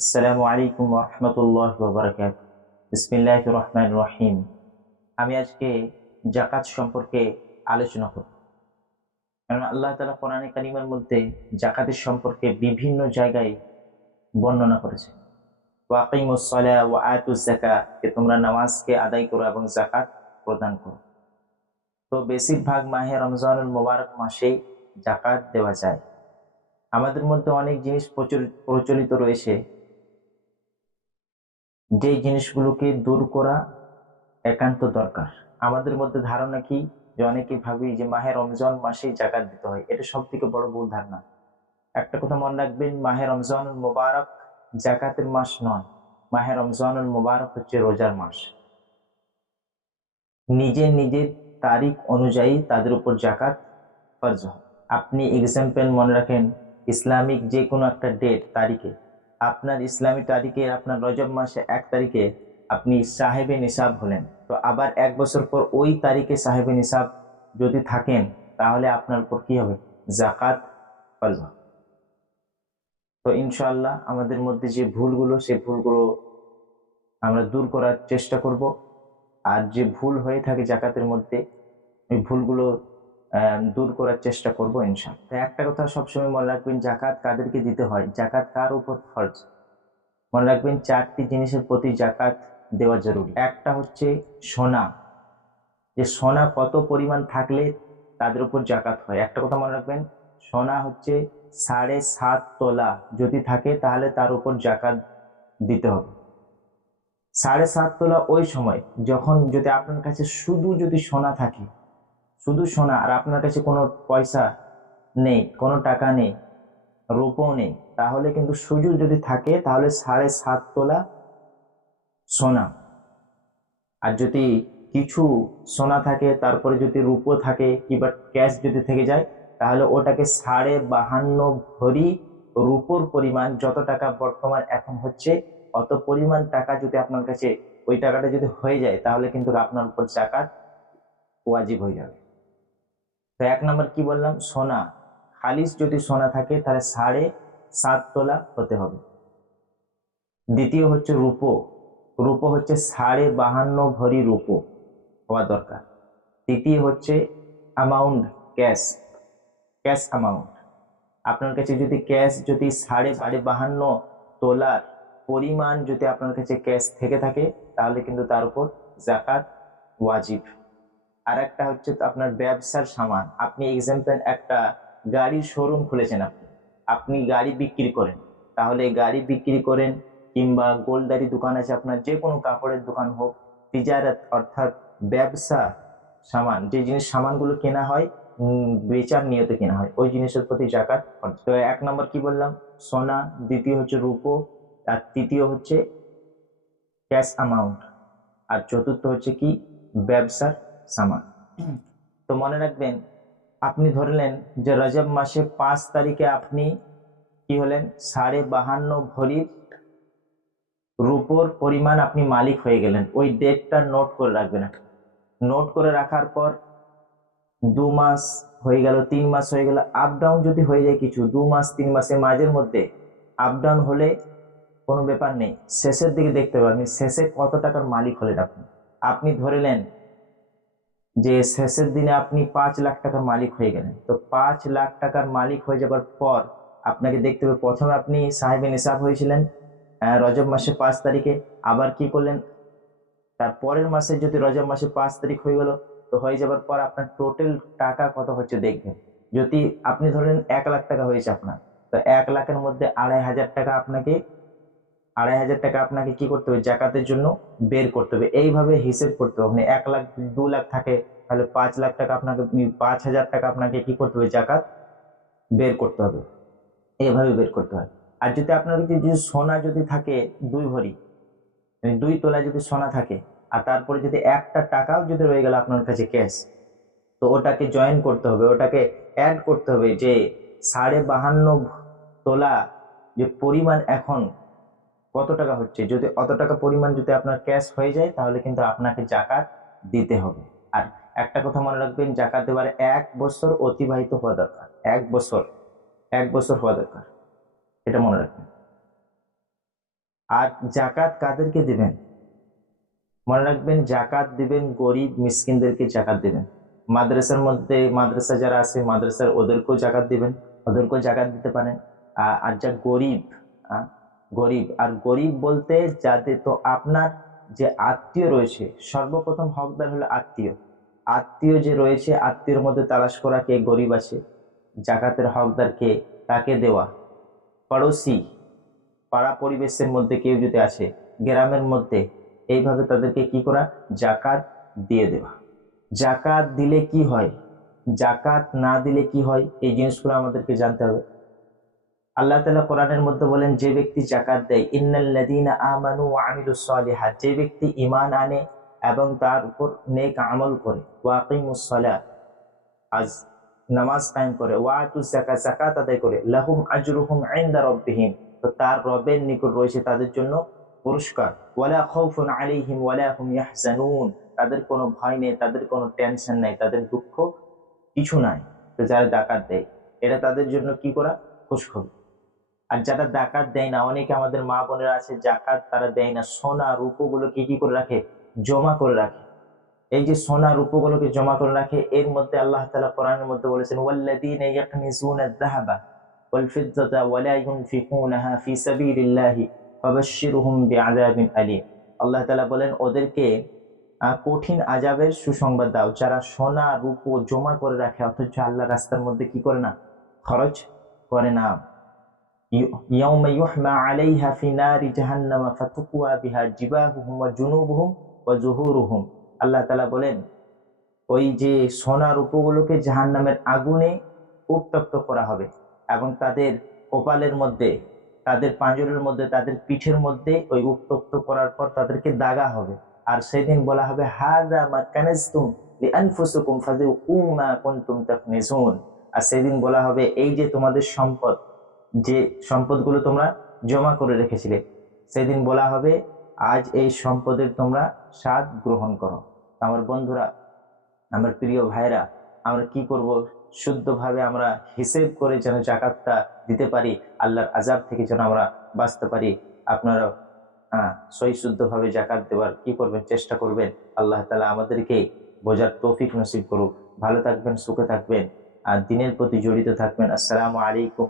আসসালামু আলাইকুম রহমতুল্লাহ বারাকাত। বিসমিল্লাহির রহমানির রহিম। আমি আজকে জাকাত সম্পর্কে আলোচনা করব। কারণ আল্লাহ তাআলা কোরআনে কারিমের মধ্যে জাকাতের সম্পর্কে বিভিন্ন জায়গায় বর্ণনা করেছে। ওয়াকিমুস সালাহ ওয়া আতুজ যাকাত, যে তোমরা নামাজকে আদায় করো এবং জাকাত প্রদান করো। তো বেশিরভাগ মাহে রমজানুল মোবারক মাসেই জাকাত দেওয়া যায়। আমাদের মধ্যে অনেক জিনিস প্রচলিত রয়েছে, যেই জিনিসগুলোকে দূর করা একান্ত দরকার। আমাদের মধ্যে ধারণা কি, যে অনেকে ভাবি যে মাহে রমজান মাসেই জাকাত দিতে হয়। এটা সব থেকে বড় ভুল ধারণা। একটা কথা মনে রাখবেন, মাহে রমজানুল মোবারক জাকাতের মাস নয়। মাহে রমজানুল মোবারক হচ্ছে রোজার মাস। নিজের নিজের তারিখ অনুযায়ী তাদের উপর জাকাত ফরজ হয়। আপনি এক্সাম্পল মনে রাখেন, ইসলামিক যে কোনো একটা ডেট তারিখে, আপনার ইসলামী তারিখে আপনার রজব মাসে 1 তারিখে আপনি সাহেবে নিসাব হলেন, তো আবার 1 বছর পর ওই তারিখে সাহেবে নিসাব যদি থাকেন, তাহলে আপনার উপর কি হবে? জাকাত ফরজ হবে। তো ইনশাআল্লাহ আমাদের মধ্যে যে ভুলগুলো, সেই ভুলগুলো আমরা দূর করার চেষ্টা করব। আর যে ভুল হয়ে থাকে জাকাতের মধ্যে, ওই ভুলগুলো দূর করার চেষ্টা করব ইনশাআল্লাহ। তো একটা কথা সবসময় মনে রাখবেন, জাকাত কাদেরকে দিতে হয়, জাকাত কার উপর ফরজ। মনে রাখবেন, 4টি জিনিসের প্রতি জাকাত দেওয়া জরুরি। একটা হচ্ছে সোনা, যে সোনা কত পরিমাণ থাকলে তাদের উপর জাকাত হয়। একটা কথা মনে রাখবেন, সোনা হচ্ছে 7.5 তোলা যদি থাকে, তাহলে তার উপর জাকাত দিতে হবে। 7.5 তোলা ওই সময় যখন, যদি আপনার কাছে শুধু যদি সোনা থাকে, শুধু সোনা, আর আপনার কাছে কোনো পয়সা নেই, কোনো টাকা নেই, রূপও নেই, তাহলে কিন্তু সুযোগ যদি থাকে, তাহলে 7.5 তোলা সোনা। আর যদি কিছু সোনা থাকে, তারপরে যদি রূপো থাকে কিংবা ক্যাশ যদি থেকে যায়, তাহলে ওটাকে 52.5 ভরি রূপোর পরিমাণ, যত টাকা বর্তমান এখন হচ্ছে, অত পরিমাণ টাকা যদি আপনার কাছে, ওই টাকাটা যদি হয়ে যায়, তাহলে কিন্তু আপনার উপর জাকাত ওয়াজিব হয়ে যাবে। তো 1 নম্বর কি বললাম, সোনা। খালিস যদি সোনা থাকে, তাহলে 7.5 তোলা হতে হবে। দ্বিতীয় হচ্ছে রূপো। রূপো হচ্ছে 52.5 ভরি রূপো হওয়া দরকার। তৃতীয় হচ্ছে অ্যামাউন্ট, ক্যাশ, ক্যাশ অ্যামাউন্ট। আপনার কাছে যদি ক্যাশ যদি 52.5 তোলার পরিমাণ যদি আপনার কাছে ক্যাশ থেকে থাকে, তাহলে কিন্তু তার উপর জাকাত ওয়াজিব। আর একটা হচ্ছে আপনার ব্যবসার সামান। আপনি এক্সাম্পল একটা গাড়ির শোরুম খুলেছেন, আপনি আপনি গাড়ি বিক্রি করেন, তাহলে গাড়ি বিক্রি করেন, কিংবা গোলদারি দোকান আছে আপনার, যে কোনো কাপড়ের দোকান হোক, তিজারত অর্থাৎ ব্যবসা সামান, যে জিনিস সামানগুলো কেনা হয়, বেচার নিয়তে কেনা হয়, ওই জিনিসের প্রতি জাকাত ফরজ। তো 1 নম্বর কি বললাম, সোনা। দ্বিতীয় হচ্ছে রূপো। আর তৃতীয় হচ্ছে ক্যাশ অ্যামাউন্ট। আর চতুর্থ হচ্ছে কি, ব্যবসার সামান। তো মনে রাখবেন, আপনি ধরলেন যে রজব মাসে 5 তারিখে আপনি কি হলেন, 52.5 ভরির রূপোর পরিমাণ আপনি মালিক হয়ে গেলেন। ওই ডেটটা নোট করে রাখবেন। নোট করে রাখার পর 2 মাস হয়ে গেল, 3 মাস হয়ে গেল, আপ ডাউন যদি হয়ে যায় কিছু, 2 মাস 3 মাসের মাঝের মধ্যে আপ ডাউন হলে কোনো ব্যাপার নেই, শেষের দিকে দেখতে হবে আপনি শেষে কত টাকার মালিক হলেন। আপনি আপনি ধরে নেন যে শেষের দিনে আপনি 5 লাখ টাকার মালিক হয়ে গেলেন। তো 5 লাখ টাকার মালিক হয়ে যাবার পর আপনাকে দেখতে হবে, প্রথমে আপনি সাহেবে নিসাব হয়েছিলেন রজব মাসে 5 তারিখে, আবার কি করলেন, তার পরের মাসে যদি রজব মাসে 5 তারিখ হয়ে গেল, তো হয়ে যাবার পর আপনার টোটাল টাকা কত হচ্ছে দেখবেন। যদি আপনি ধরেন 1 লাখ টাকা হয়েছে আপনার, তো 1 লাখের মধ্যে 2,500 টাকা আপনাকে, 2,500 টাকা আপনাকে কি করতে হবে, জাকাতের জন্য বের করতে হবে। এইভাবে হিসেব করতে হবে। আপনি 1 লাখ 2 লাখ থাকে, তাহলে 5 লাখ টাকা আপনাকে, 5,000 টাকা আপনাকে কি করতে হবে, জাকাত বের করতে হবে। এইভাবে বের করতে হয়। আর যদি আপনার যদি সোনা যদি থাকে 2 ভরি, 2 তোলা যদি সোনা থাকে, আর তারপরে যদি একটা টাকাও যদি রয়ে গেল আপনার কাছে ক্যাশ, তো ওটাকে জয়েন করতে হবে, ওটাকে অ্যাড করতে হবে, যে 52.5 তোলা যে পরিমাণ এখন কত টাকা হচ্ছে, যদি অত টাকা পরিমাণ যদি আপনার ক্যাশ হয়ে যায়, তাহলে কিন্তু আপনাকে জাকাত দিতে হবে। আর একটা কথা মনে রাখবেন, জাকাত দেওয়ার 1 বছর অতিবাহিত হওয়া দরকার। 1 বছর, 1 বছর হওয়া দরকার, এটা মনে রাখবেন। আর জাকাত কাদেরকে দিবেন? মনে রাখবেন, জাকাত দিবেন গরিব মিসকিনদেরকে জাকাত দিবেন। মাদ্রাসার মধ্যে মাদ্রাসা যারা আছে মাদ্রাসার ওদেরকেও জাকাত দিবেন, ওদেরকেও জাকাত দিতে পারেন। আর যা গরিব, আহ, গরিব আর গরিব বলতে যাতে, তো আপনার যে আত্মীয় রয়েছে, সর্বপ্রথম হকদার হলো আত্মীয়। আত্মীয় যে রয়েছে, আত্মীয়র মধ্যে তালাশ করা কে গরিব আছে, জাকাতের হকদার কে, তাকে দেওয়া। পড়োশি, পাড়া পরিবেশের মধ্যে কেউ যদি আসে, গ্রামের মধ্যে, এইভাবে তাদেরকে কি করা, জাকাত দিয়ে দেওয়া। জাকাত দিলে কি হয়, জাকাত না দিলে কি হয়, এই জিনিসগুলো আমাদেরকে জানতে হবে। আল্লাহ তাআলা কোরআনের মধ্যে বলেন, যে ব্যক্তি জাকাত দেয়, ইন্নাল্লাযীনা আমানু ওয়া আমিলুস সালিহাত, যে ব্যক্তি ঈমান আনে এবং তার উপর নেক আমল করে, ওয়া আকিমুস সালাত, আজ নামাজ কায়েম করে, ওয়া আতুজ যাকাত, যাকাত আদায় করে, লাহুম আজরুহুম ইনদা রাব্বিহিম, তো তার রবের নিকট রয়েছে তাদের জন্য পুরস্কার। ওয়ালা খাউফুন আলাইহিম ওয়ালা হুম ইয়াহজানুন, তাদের কোনো ভয় নেই, তাদের কোনো টেনশন নাই, তাদের দুঃখ কিছু নাই। তো যারা জাকাত দেয়, এটা তাদের জন্য কি করা, খুশখবর। আর যারা জাকাত দেয় না, অনেকে আমাদের মা বোনেরা আছে জাকাত তারা দেয় না, সোনা রূপোগুলোকে কি করে রাখে, জমা করে রাখে। এই যে সোনা রূপোগুলোকে জমা করে রাখে, এর মধ্যে আল্লাহ তাআলা কোরআনের মধ্যে বলেছেন, ওয়াল্লাযীনা ইয়াকনিজুনা আয-যাহাবা ওয়াল ফিদ্দাতা ওয়া লা ইউনফিকুনাহা ফি সাবিলিল্লাহি ফাবাশশিরহুম বিআযাবিন আলীম। আল্লাহ তাআলা বলেন, ওদেরকে কঠিন আযাবের সুসংবাদ দাও, যারা সোনা রূপো জমা করে রাখে অথচ আল্লাহর রাস্তার মধ্যে কি করে না, খরচ করে না। ইয়াউমা ইউহমা আলাইহা ফি নারি জাহান্নামা ফাতুকওয়া বিহা জিবাহুহুম ওয়া জুনুবুহুম ওয়া যুহুরুহুম। আল্লাহ তাআলা বলেন, ওই যে সোনার উপগুলোকে জাহান্নামের আগুনে উত্তপ্ত করা হবে এবং তাদের কপালের মধ্যে, তাদের পাঁজরের মধ্যে, তাদের পিঠের মধ্যে ওই উত্তপ্ত করার পর তাদেরকে দাগা হবে। আর সেদিন বলা হবে, হাযা মা কানাজতুম লিআনফুসিকুম ফাযুকু মা কুনতুম তাকনিজুন। আর সেদিন বলা হবে, এই যে তোমাদের সম্পদ, যে সম্পদগুলো তোমরা জমা করে রেখেছিলে, সেদিন বলা হবে, আজ এই সম্পদের তোমরা স্বাদ গ্রহণ করো। আমার বন্ধুরা, আমার প্রিয় ভাইরা, আমরা কি করব, শুদ্ধভাবে আমরা হিসেব করে যেন জাকাতটা দিতে পারি, আল্লাহর আযাব থেকে যেন আমরা বাঁচতে পারি। আপনারা সহি শুদ্ধভাবে জাকাত দেওয়ার কি করবেন, চেষ্টা করবেন। আল্লাহ তাআলা আমাদেরকে বোঝার তৌফিক নসিব করুক। ভালো থাকবেন, সুখে থাকবেন আর দিনের প্রতি জড়িত থাকবেন। আসসালামু আলাইকুম।